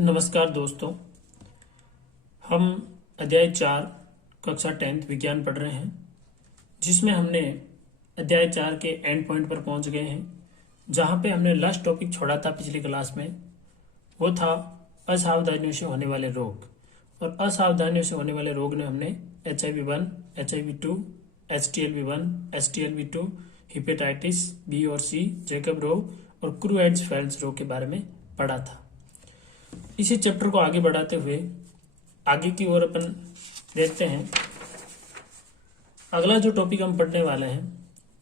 नमस्कार दोस्तों, हम अध्याय 4 कक्षा 10th विज्ञान पढ़ रहे हैं, जिसमें हमने अध्याय 4 के एंड पॉइंट पर पहुंच गए हैं, जहां पे हमने लास्ट टॉपिक छोड़ा था पिछली क्लास में। वो था असावधानियों से होने वाले रोग, और असावधानियों से होने वाले रोग ने हमने HIV-1, HIV-2, HTLV-1, HTLV-2, hepatitis B और सी, जैकब रोग और क्रूएज-फेल्ड्स रोग के बारे में पढ़ा था। इसी चैप्टर को आगे बढ़ाते हुए आगे की ओर अपन देखते हैं। अगला जो टॉपिक हम पढ़ने वाले हैं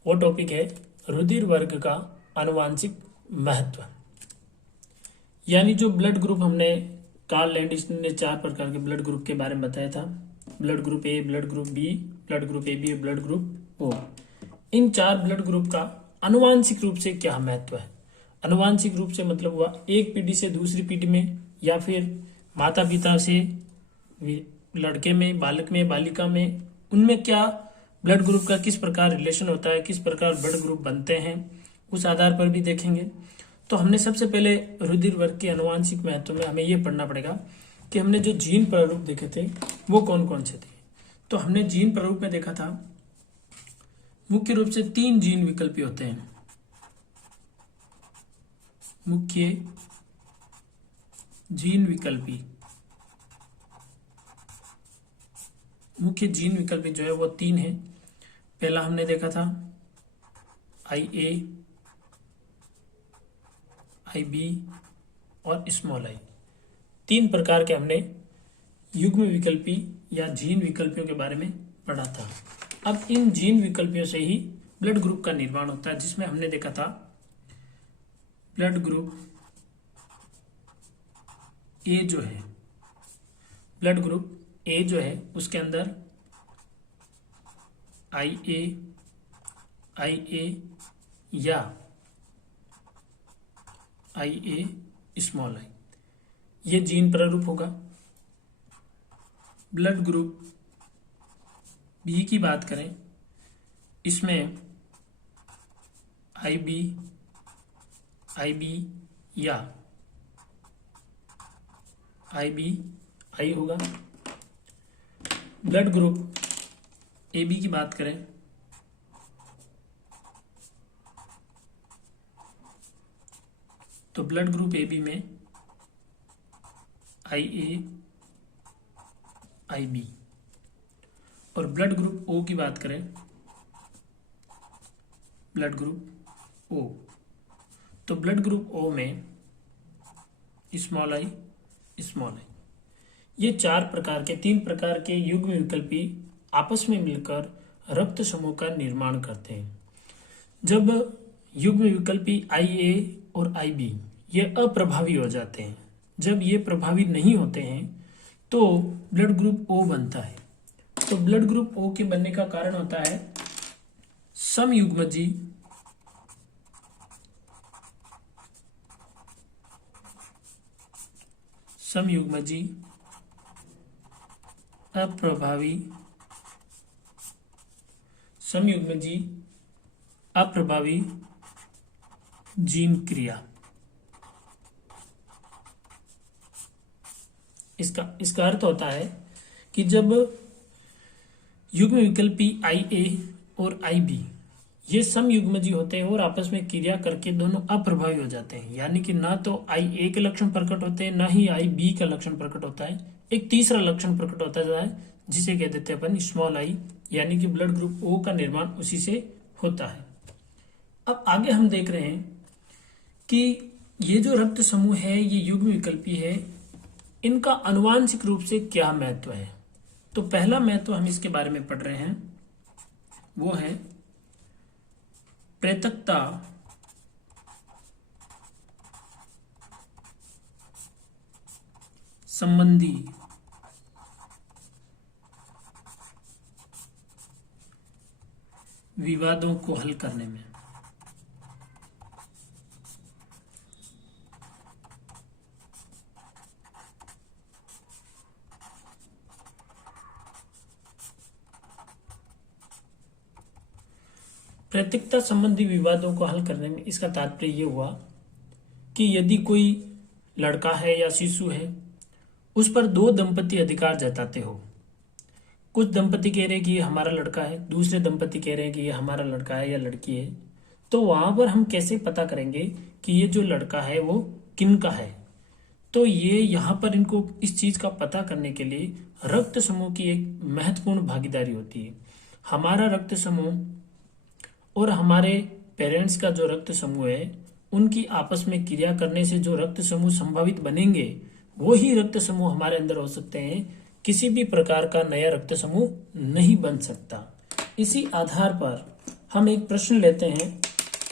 वो टॉपिक है रुधिर वर्ग का आनुवांशिक महत्व। यानी जो ब्लड ग्रुप हमने कार्ल लैंडिस ने 4 प्रकार के ब्लड ग्रुप के बारे में बताया था, blood group A, blood group B, blood group AB और ब्लड ग्रुप O। इन 4 ब्लड ग्रुप का आनुवांशिक रूप से क्या महत्व है। आनुवांशिक रूप से मतलब हुआ एक पीढ़ी से दूसरी पीढ़ी में, या फिर माता पिता से लड़के में, बालक में, बालिका में, उनमें क्या ब्लड ग्रुप का किस प्रकार रिलेशन होता है, किस प्रकार ब्लड ग्रुप बनते हैं, उस आधार पर भी देखेंगे। तो हमने सबसे पहले रुधिर वर्ग के आनुवांशिक महत्व में हमें यह पढ़ना पड़ेगा कि हमने जो जीन प्रारूप देखे थे वो कौन कौन से थे। तो हमने जीन प्रारूप में देखा था मुख्य रूप से 3 जीन विकल्पी होते हैं। मुख्य जीन विकल्पी जो है वो 3 है। पहला हमने देखा था IA, IB और स्मॉल i। 3 प्रकार के हमने युग्म विकल्पी या जीन विकल्पियों के बारे में पढ़ा था। अब इन जीन विकल्पियों से ही ब्लड ग्रुप का निर्माण होता है, जिसमें हमने देखा था ब्लड ग्रुप ए जो है, ब्लड ग्रुप ए जो है उसके अंदर IA या IA स्मॉल i ये जीन प्रारूप होगा। ब्लड ग्रुप बी की बात करें, इसमें IB या IBI होगा। ब्लड ग्रुप AB की बात करें, तो ब्लड ग्रुप AB में IA, IB। और ब्लड ग्रुप O की बात करें, ब्लड ग्रुप O, तो ब्लड ग्रुप O में स्मॉल i। ये 3 प्रकार के युग्म विकल्पी आपस में मिलकर रक्त समूह का निर्माण करते हैं। जब युग्म विकल्पी IA और IB ये अप्रभावी हो जाते हैं, जब ये प्रभावी नहीं होते हैं तो ब्लड ग्रुप O बनता है। तो ब्लड ग्रुप O के बनने का कारण होता है समयुग्मजी अप्रभावी जीन क्रिया। इसका अर्थ होता है कि जब युग्म विकल्पी IA और IB ये समयुग्मजी होते हैं और आपस में क्रिया करके दोनों अप्रभावी हो जाते हैं, यानी कि ना तो IA के लक्षण प्रकट होते हैं, ना ही IB का लक्षण प्रकट होता है। एक तीसरा लक्षण प्रकट होता है जिसे कह देते हैं अपन स्मॉल i, यानी कि ब्लड ग्रुप O का निर्माण उसी से होता है। अब आगे हम देख रहे हैं कि ये जो रक्त समूह है, ये युग्म विकल्पी है, इनका आनुवांशिक रूप से क्या महत्व है। तो पहला महत्व हम इसके बारे में पढ़ रहे हैं, वो है प्रेतकता संबंधी विवादों को हल करने में। प्रैक्टिकता संबंधी विवादों को हल करने में इसका तात्पर्य ये हुआ कि यदि कोई लड़का है या शिशु है, उस पर दो दंपति अधिकार जताते हो। कुछ दंपति कह रहे हैं कि ये हमारा लड़का है, दूसरे दंपति कह रहे हैं कि ये हमारा लड़का है या लड़की है, तो वहां पर हम कैसे पता करेंगे कि ये जो लड़का है वो किन का है? तो ये यहाँ पर इनको इस चीज का पता करने के लिए रक्त समूह की एक महत्वपूर्ण भागीदारी होती है। हमारा रक्त समूह और हमारे पेरेंट्स का जो रक्त समूह है, उनकी आपस में क्रिया करने से जो रक्त समूह संभावित बनेंगे, वो ही रक्त समूह हमारे अंदर हो सकते हैं। किसी भी प्रकार का नया रक्त समूह नहीं बन सकता। इसी आधार पर हम एक प्रश्न लेते हैं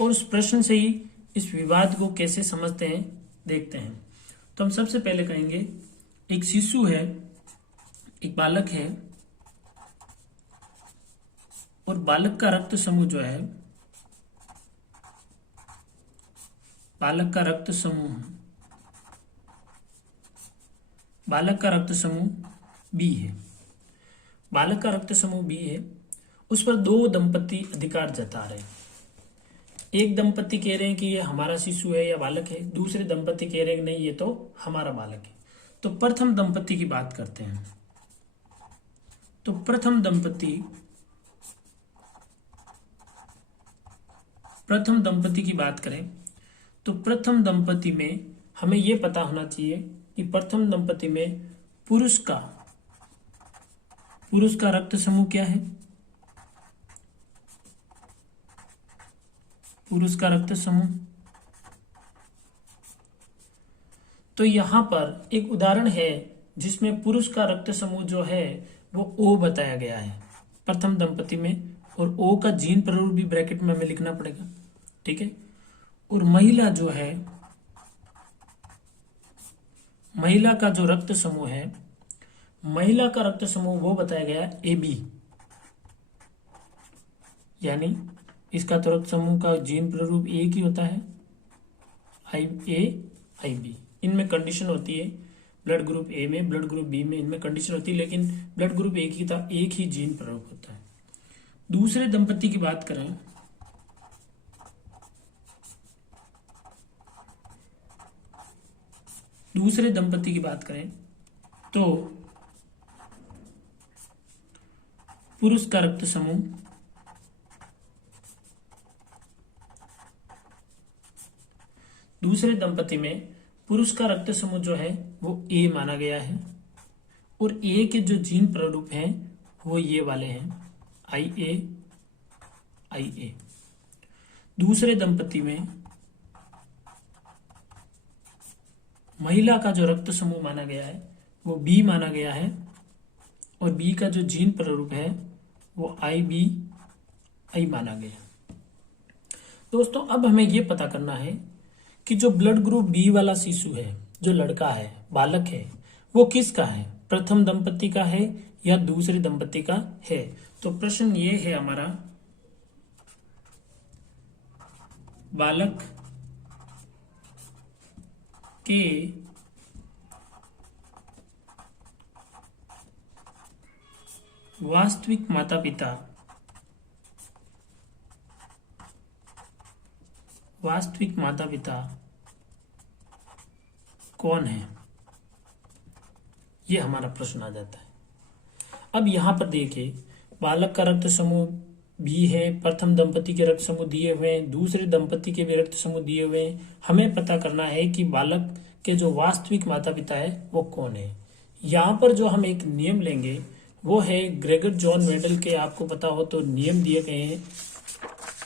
और उस प्रश्न से ही इस विवाद को कैसे समझते हैं देखते हैं। तो हम सबसे पहले कहेंगे, एक शिशु है, एक बालक है, और बालक का रक्त समूह जो है, बालक का रक्त समूह बी है। बालक का रक्त समूह बी है, उस पर दो दंपति अधिकार जता रहे हैं। एक दंपति कह रहे हैं कि ये हमारा शिशु है या बालक है, दूसरे दंपति कह रहे हैं कि नहीं ये तो हमारा बालक है। तो प्रथम दंपति की बात करते हैं। तो प्रथम दंपति की बात करें तो प्रथम दंपति में हमें यह पता होना चाहिए कि प्रथम दंपति में पुरुष का रक्त समूह क्या है? पुरुष का रक्त समूह। तो यहां पर एक उदाहरण है जिसमें पुरुष का रक्त समूह जो है वो O बताया गया है प्रथम दंपति में, और O का जीन प्रारूप भी ब्रैकेट में हमें लिखना पड़ेगा, ठीक है। और महिला जो है, महिला का जो रक्त समूह है, महिला का रक्त समूह वो बताया गया है AB, यानी इसका तो रक्त समूह का जीन प्रारूप एक ही होता है, IB। इनमें कंडीशन होती है, ब्लड ग्रुप A में, ब्लड ग्रुप B में, इनमें कंडीशन होती है, लेकिन ब्लड ग्रुप एक ही था, एक ही जीन प्रारूप होता है। दूसरे दंपति की बात करें तो पुरुष का रक्त समूह दूसरे दंपति में पुरुष का रक्त समूह जो है वो A माना गया है, और A के जो जीन प्रारूप हैं वो ये वाले हैं, IA। दूसरे दंपति में महिला का जो रक्त समूह माना गया है वो B माना गया है, और B का जो जीन प्रारूप है वो IBI माना गया। दोस्तों, अब हमें ये पता करना है कि जो ब्लड ग्रुप B वाला शिशु है, जो लड़का है, बालक है, वो किसका है? प्रथम दंपति का है या दूसरे दंपति का है? तो प्रश्न ये है हमारा, बालक के वास्तविक माता पिता कौन है? ये हमारा प्रश्न आ जाता है। अब यहां पर देखिए, बालक का रक्त समूह भी है, प्रथम दंपति के रक्त समूह दिए हुए हैं, दूसरे दंपति के भी रक्त समूह दिए हुए हैं। हमें पता करना है कि बालक के जो वास्तविक माता पिता है वो कौन है। यहाँ पर जो हम एक नियम लेंगे वो है ग्रेगर जॉन मेडल के, आपको पता हो तो नियम दिए गए हैं,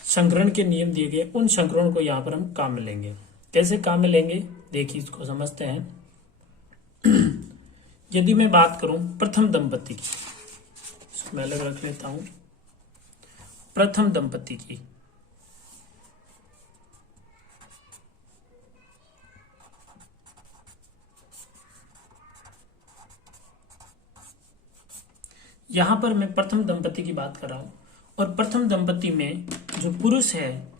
संकरण के नियम दिए गए, उन संकरण को यहाँ पर हम काम में लेंगे। कैसे काम में लेंगे देखिए, इसको समझते हैं। यदि मैं बात करूं प्रथम दंपति की, मैं अलग रख लेता हूं, प्रथम दंपति की, यहां पर मैं प्रथम दंपति की बात कर रहा हूं, और प्रथम दंपति में जो पुरुष है,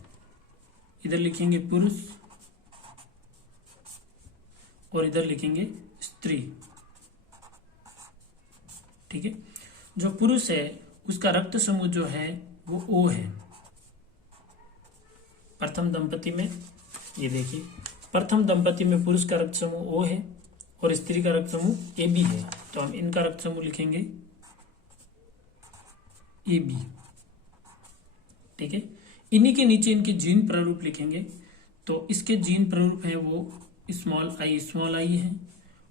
इधर लिखेंगे पुरुष और इधर लिखेंगे स्त्री, ठीक है। जो पुरुष है उसका रक्त समूह जो है वो O है प्रथम दंपति में। ये देखिए प्रथम दंपति में पुरुष का रक्त समूह O है और स्त्री का रक्त समूह AB है, तो हम इनका रक्त समूह लिखेंगे AB। ठीक है, इन्हीं के नीचे इनके जीन प्रारूप लिखेंगे। तो इसके जीन प्रारूप है वो स्मॉल आई है,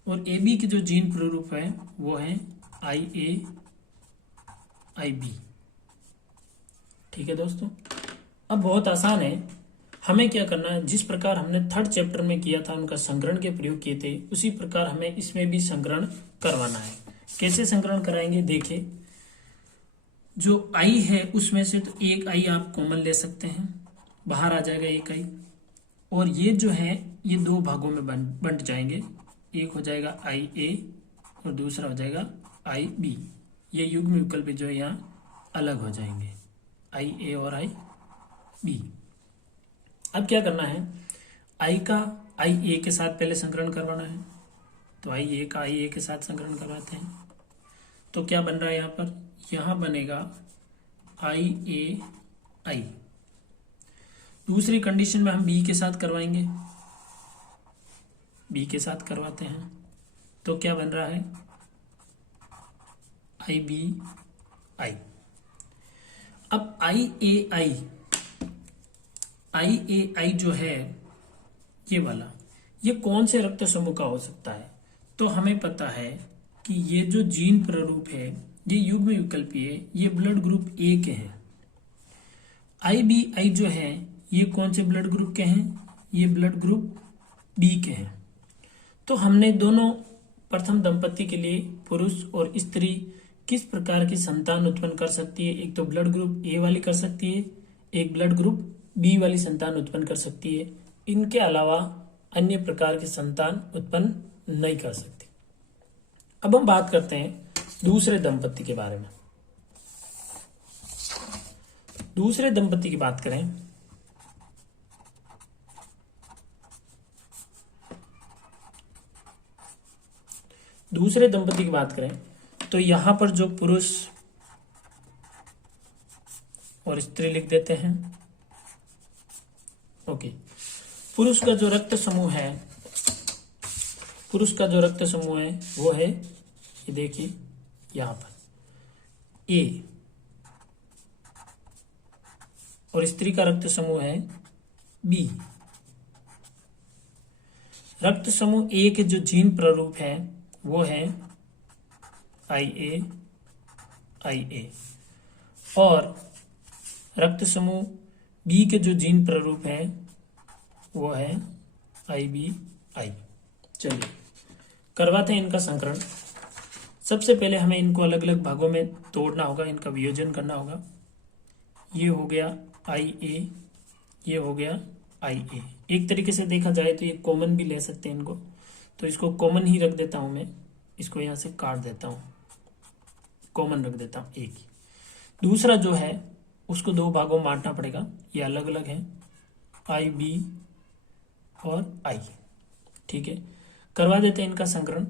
और AB के जो जीन प्रारूप है वो है IA IB। ठीक है दोस्तों, अब बहुत आसान है, हमें क्या करना है, जिस प्रकार हमने थर्ड चैप्टर में किया था, उनका संग्रहण के प्रयोग किए थे, उसी प्रकार हमें इसमें भी संग्रहण करवाना है। कैसे संग्रहण कराएंगे, देखिए, जो आई है उसमें से तो एक आई आप कॉमन ले सकते हैं, बाहर आ जाएगा एक आई, और ये जो है ये दो भागों में बंट जाएंगे, एक हो जाएगा आई ए और दूसरा हो जाएगा आई बी। ये युग्म विकल्प जो है यहाँ अलग हो जाएंगे, आई ए और आई बी। अब क्या करना है, आई का आई ए के साथ पहले संकलन करवाना है, तो आई ए का आई ए के साथ संकलन करवाते हैं। तो क्या बन रहा है यहाँ पर, यहाँ बनेगा आई ए आई। दूसरी कंडीशन में हम बी के साथ करवाएंगे, बी के साथ करवाते हैं, तो क्या बन रहा है आई बी आई। अब आई ए आई जो है ये वाला, ये कौन से रक्त समूह का हो सकता है, तो हमें पता है कि ये जो जीन प्रारूप है ये युग्म विकल्पीय है, ये ब्लड ग्रुप ए के हैं। आई बी आई जो है ये कौन से ब्लड ग्रुप के हैं, ये ब्लड ग्रुप बी के हैं। तो हमने दोनों प्रथम दंपति के लिए पुरुष और स्त्री किस प्रकार की संतान उत्पन्न कर सकती है, एक तो ब्लड ग्रुप ए वाली कर सकती है, एक ब्लड ग्रुप बी वाली संतान उत्पन्न कर सकती है, इनके अलावा अन्य प्रकार की संतान उत्पन्न नहीं कर सकती। अब हम बात करते हैं दूसरे दंपति के बारे में। दूसरे दंपति की बात करें, दूसरे दंपति की बात करें तो यहां पर जो पुरुष और स्त्री लिख देते हैं। ओके, पुरुष का जो रक्त समूह है, पुरुष का जो रक्त समूह है वो है, ये देखिए यहां पर ए, और स्त्री का रक्त समूह है बी। रक्त समूह ए के जो जीन प्रारूप है वो है आई ए, और रक्त समूह बी के जो जीन प्रारूप है वो है आई बी आई। चलिए करवाते हैं इनका संकरण। सबसे पहले हमें इनको अलग अलग भागों में तोड़ना होगा, इनका वियोजन करना होगा। ये हो गया आई ए, ये हो गया आई ए। एक तरीके से देखा जाए तो ये कॉमन भी ले सकते हैं इनको, तो इसको कॉमन ही रख देता हूं मैं, इसको यहां से काट देता हूं, कॉमन रख देता हूं एक ही। दूसरा जो है उसको दो भागों में बांटना पड़ेगा, ये अलग अलग है, आई बी और आई। ठीक है, करवा देते हैं इनका संकरण,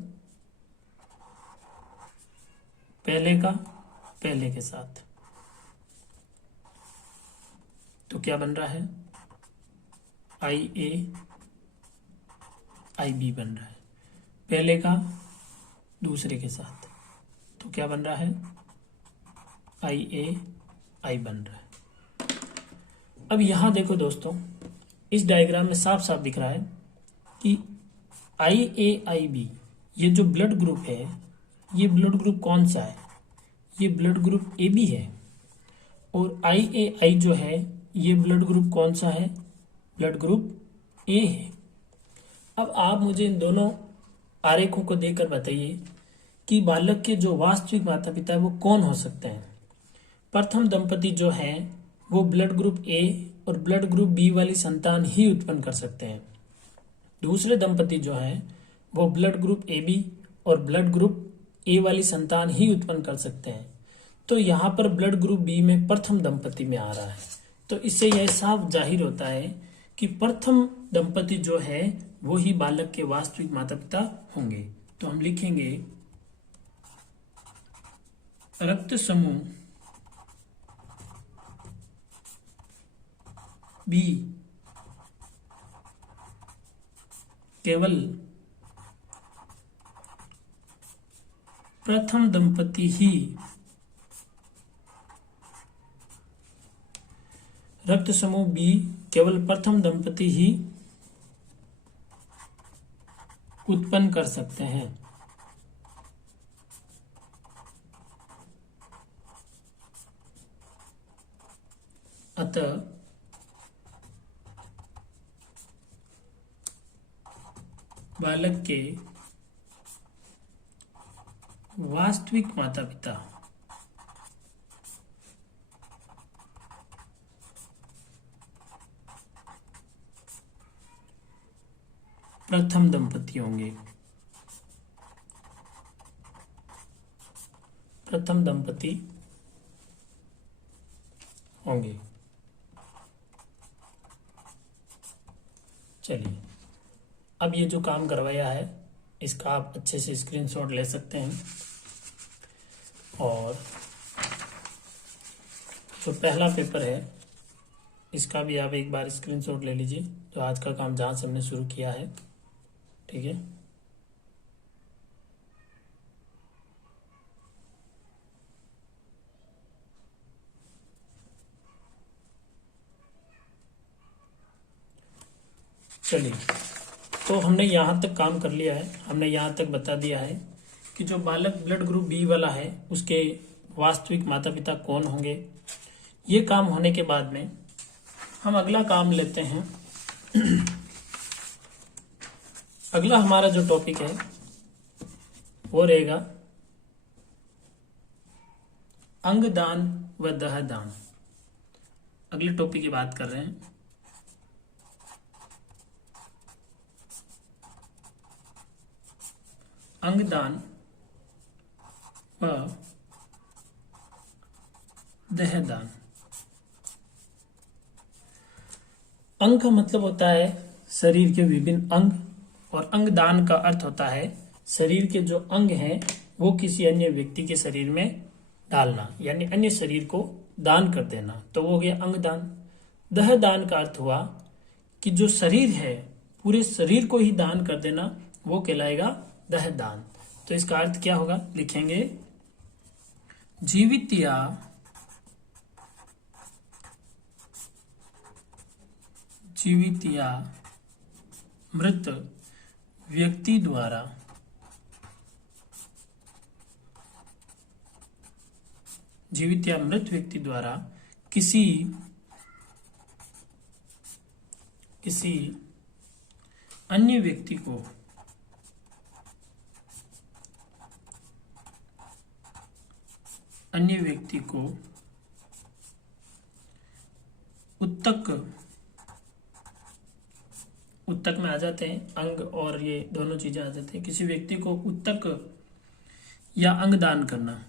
पहले का पहले के साथ। तो क्या बन रहा है, आई ए आई बी बन रहा है, पहले का दूसरे के साथ। तो क्या बन रहा है, आई ए आई बन रहा है। अब यहां देखो दोस्तों, इस डायग्राम में साफ साफ दिख रहा है कि आई ए आई बी ये जो ब्लड ग्रुप है, ये ब्लड ग्रुप कौन सा है, ये ब्लड ग्रुप ए बी है, और आई ए आई जो है ये ब्लड ग्रुप कौन सा है, ब्लड ग्रुप ए है। अब आप मुझे इन दोनों आरेखों को देखकर बताइए कि बालक के जो वास्तविक माता पिता है वो कौन हो सकते हैं। प्रथम दंपति जो है वो ब्लड ग्रुप ए और ब्लड ग्रुप बी वाली संतान ही उत्पन्न कर सकते हैं। दूसरे दंपति जो है वो ब्लड ग्रुप ए बी और ब्लड ग्रुप ए वाली संतान ही उत्पन्न कर सकते हैं। तो यहाँ पर ब्लड ग्रुप बी में प्रथम दंपति में आ रहा है, तो इससे यह साफ जाहिर होता है कि प्रथम दंपति जो है वो ही बालक के वास्तविक माता पिता होंगे। तो हम लिखेंगे रक्त समूह बी केवल प्रथम दंपति ही रक्त समूह बी केवल प्रथम दंपति ही उत्पन्न कर सकते हैं। अतः बालक के वास्तविक माता पिता प्रथम दंपति होंगे। प्रथम दंपति होंगे। चलिए, अब ये जो काम करवाया है इसका आप अच्छे से स्क्रीनशॉट ले सकते हैं, और जो पहला पेपर है इसका भी आप एक बार स्क्रीनशॉट ले लीजिए, जो आज का काम जहाँ से हमने शुरू किया है। ठीक है, चलिए, तो हमने यहाँ तक काम कर लिया है। हमने यहाँ तक बता दिया है कि जो बालक ब्लड ग्रुप बी वाला है उसके वास्तविक माता पिता कौन होंगे। ये काम होने के बाद में हम अगला काम लेते हैं। अगला हमारा जो टॉपिक है वो रहेगा अंगदान व दहदान। अगले टॉपिक की बात कर रहे हैं। अंगदान व दहदान। अंग का मतलब होता है शरीर के विभिन्न अंग, और अंगदान का अर्थ होता है शरीर के जो अंग हैं वो किसी अन्य व्यक्ति के शरीर में डालना, यानी अन्य शरीर को दान कर देना, तो वो हो गया अंगदान। दहदान का अर्थ हुआ कि जो शरीर है पूरे शरीर को ही दान कर देना, वो कहलाएगा दहदान। तो इसका अर्थ क्या होगा, लिखेंगे जीवित या मृत व्यक्ति द्वारा जीवित या मृत व्यक्ति द्वारा किसी अन्य व्यक्ति को उत्तक में आ जाते हैं अंग, और ये दोनों चीजें आ जाते हैं। किसी व्यक्ति को उत्तक या अंग दान करना,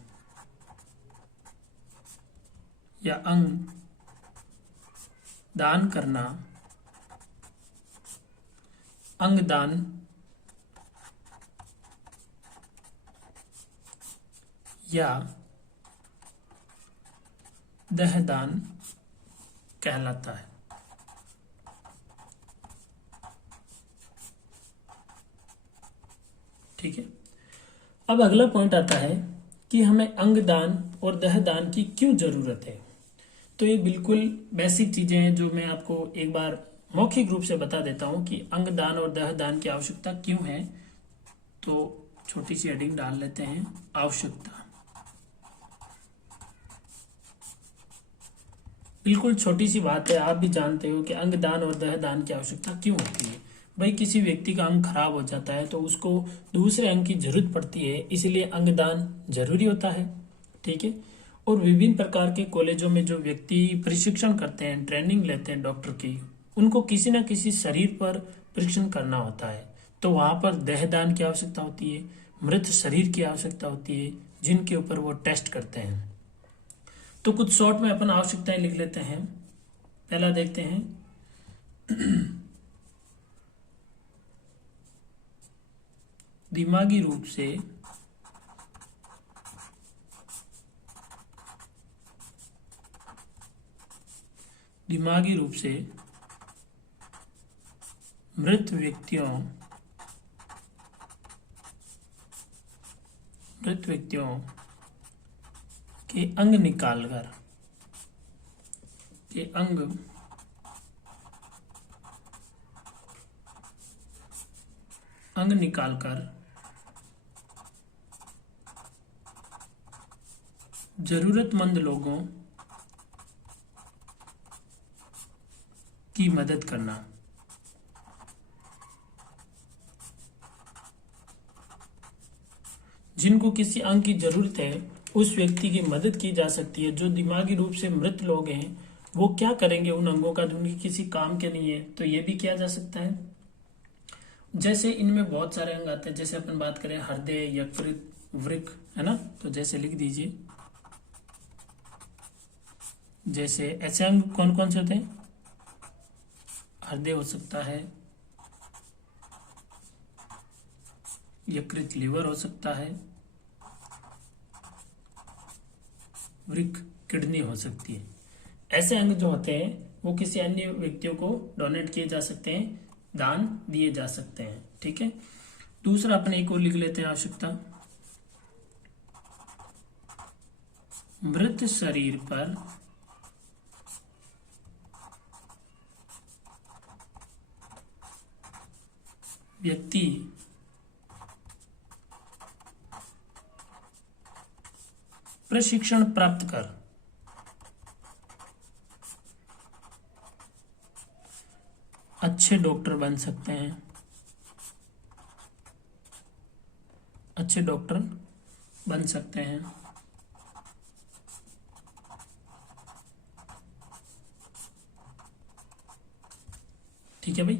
या अंग दान करना, अंगदान या दहदान कहलाता है। ठीक है, अब अगला पॉइंट आता है कि हमें अंगदान और दहदान की क्यों जरूरत है। तो ये बिल्कुल बेसिक चीजें हैं जो मैं आपको एक बार मौखिक रूप से बता देता हूं कि अंगदान और दहदान की आवश्यकता क्यों है। तो छोटी सी हेडिंग डाल लेते हैं, आवश्यकता। बिल्कुल छोटी सी बात है, आप भी जानते हो कि अंगदान और दहदान की आवश्यकता क्यों होती है। भाई किसी व्यक्ति का अंग खराब हो जाता है तो उसको दूसरे अंग की जरूरत पड़ती है, इसलिए अंगदान जरूरी होता है। ठीक है, और विभिन्न प्रकार के कॉलेजों में जो व्यक्ति प्रशिक्षण करते हैं, ट्रेनिंग लेते हैं डॉक्टर की, उनको किसी न किसी शरीर पर परीक्षण करना होता है, तो वहां पर देहदान की आवश्यकता होती है, मृत शरीर की आवश्यकता होती है, जिनके ऊपर वो टेस्ट करते हैं। तो कुछ शॉर्ट में अपन आवश्यकताएं लिख लेते हैं। पहला देखते हैं, दिमागी रूप से मृत व्यक्तियों मृत व्यक्तियों के अंग निकालकर अंग निकालकर जरूरतमंद लोगों की मदद करना। जिनको किसी अंग की जरूरत है उस व्यक्ति की मदद की जा सकती है। जो दिमागी रूप से मृत लोग हैं वो क्या करेंगे उन अंगों का, जो उनकी किसी काम के नहीं है, तो ये भी किया जा सकता है। जैसे इनमें बहुत सारे अंग आते हैं, जैसे अपन बात करें हृदय, यकृत, वृक्क, है ना, तो जैसे लिख दीजिए, जैसे ऐसे अंग कौन कौन से होते हैं, हृदय हो सकता है, यकृत लीवर हो सकता है, वृक्क किडनी हो सकती है। ऐसे अंग जो होते हैं वो किसी अन्य व्यक्तियों को डोनेट किए जा सकते हैं, दान दिए जा सकते हैं। ठीक है, दूसरा अपने एक और लिख लेते हैं आवश्यकता। मृत शरीर पर व्यक्ति प्रशिक्षण प्राप्त कर अच्छे डॉक्टर बन सकते हैं, अच्छे डॉक्टर बन सकते हैं। ठीक है भाई,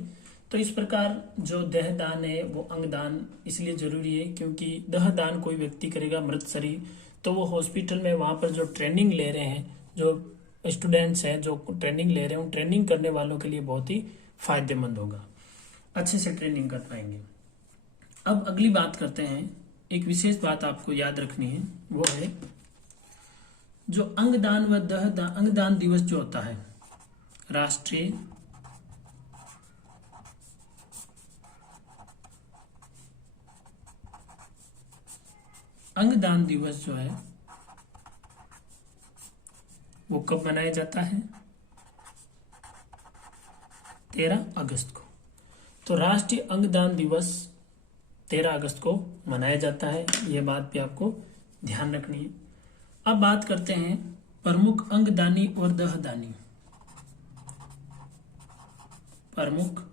तो इस प्रकार जो देह दान है वो अंगदान इसलिए जरूरी है क्योंकि देह दान कोई व्यक्ति करेगा मृत शरीर, तो वो हॉस्पिटल में वहां पर जो ट्रेनिंग ले रहे हैं, जो स्टूडेंट्स हैं जो ट्रेनिंग ले रहे हैं, उन ट्रेनिंग करने वालों के लिए बहुत ही फायदेमंद होगा, अच्छे से ट्रेनिंग कर पाएंगे। अब अगली बात करते हैं, एक विशेष बात आपको याद रखनी है, वो है जो अंगदान व देह दान, अंगदान दिवस जो होता है, राष्ट्रीय अंगदान दिवस जो है वो कब मनाया जाता है, 13 अगस्त को। तो राष्ट्रीय अंगदान दिवस 13 अगस्त को मनाया जाता है, यह बात भी आपको ध्यान रखनी है। अब बात करते हैं प्रमुख अंगदानी और देहदानी। प्रमुख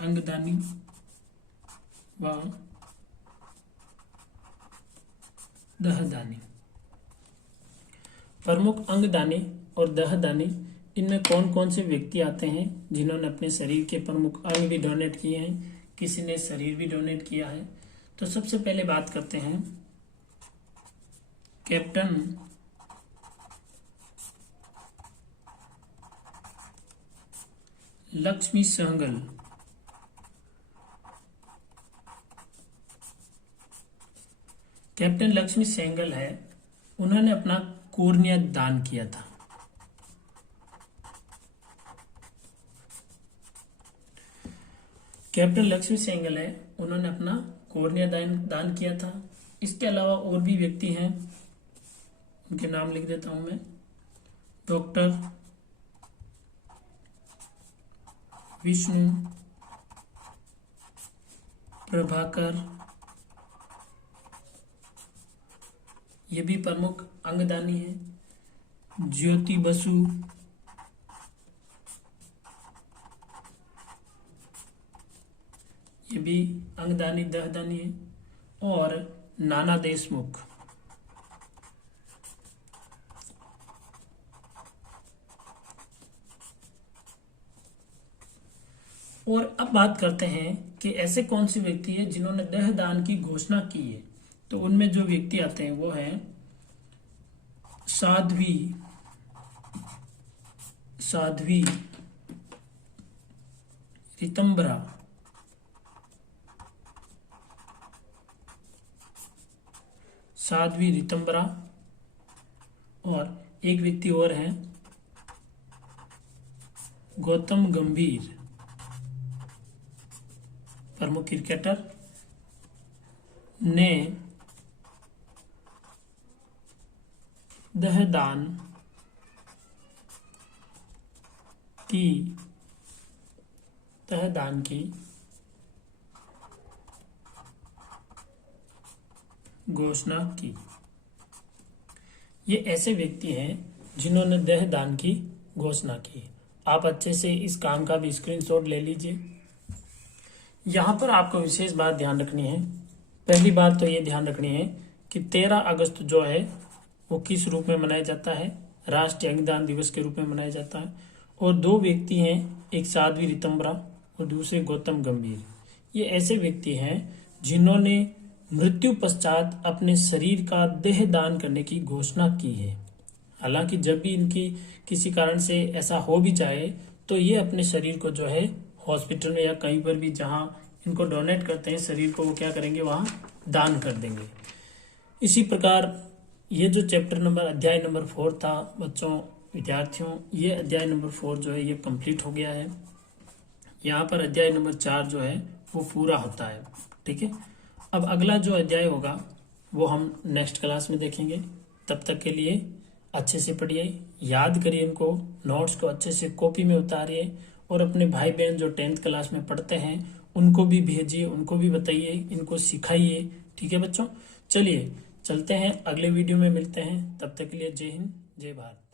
अंगदानी व देहदानी। प्रमुख अंगदानी और देहदानी, इनमें कौन कौन से व्यक्ति आते हैं जिन्होंने अपने शरीर के प्रमुख अंग भी डोनेट किए हैं, किसी ने शरीर भी डोनेट किया है। तो सबसे पहले बात करते हैं कैप्टन लक्ष्मी सहगल। कैप्टन लक्ष्मी सहगल है, उन्होंने अपना कोर्निया दान किया था। कैप्टन लक्ष्मी सहगल है, उन्होंने अपना कोर्निया दान किया था। इसके अलावा और भी व्यक्ति हैं, उनके नाम लिख देता हूं मैं। डॉक्टर विष्णु प्रभाकर, ये भी प्रमुख अंगदानी है। ज्योति बसु, ये भी अंगदानी देहदानी है। और नाना देशमुख, और अब बात करते हैं कि ऐसे कौन से व्यक्ति हैं जिन्होंने देहदान की घोषणा की है। तो उनमें जो व्यक्ति आते हैं वो है साध्वी रितंबरा, साध्वी रितंबरा, और एक व्यक्ति और है गौतम गंभीर, प्रमुख क्रिकेटर ने देहदान की घोषणा की। ये ऐसे व्यक्ति हैं जिन्होंने देहदान की घोषणा की। आप अच्छे से इस काम का भी स्क्रीनशॉट ले लीजिए। यहां पर आपको विशेष बात ध्यान रखनी है। पहली बात तो ये ध्यान रखनी है कि 13 अगस्त जो है वो किस रूप में मनाया जाता है, राष्ट्रीय अंगदान दिवस के रूप में मनाया जाता है। और दो व्यक्ति हैं, एक साध्वी रितंबरा और दूसरे गौतम गंभीर। ये ऐसे व्यक्ति हैं जिन्होंने मृत्यु पश्चात अपने शरीर का देह दान करने की घोषणा की है। हालांकि जब भी इनकी किसी कारण से ऐसा हो भी जाए तो ये अपने शरीर को जो है हॉस्पिटल में या कहीं पर भी जहां इनको डोनेट करते हैं शरीर को, वो क्या करेंगे, वहां दान कर देंगे। इसी प्रकार ये जो चैप्टर नंबर अध्याय नंबर 4 था बच्चों, विद्यार्थियों, ये अध्याय नंबर 4 जो है ये कंप्लीट हो गया है। यहाँ पर अध्याय नंबर 4 जो है वो पूरा होता है। ठीक है, अब अगला जो अध्याय होगा वो हम नेक्स्ट क्लास में देखेंगे। तब तक के लिए अच्छे से पढ़िए, याद करिए, इनको नोट्स को अच्छे से कॉपी में उतारिए और अपने भाई बहन जो 10th क्लास में पढ़ते हैं उनको भी भेजिए, उनको भी बताइए, इनको सिखाइए। ठीक है बच्चों, चलिए चलते हैं, अगले वीडियो में मिलते हैं। तब तक के लिए जय हिंद, जय भारत।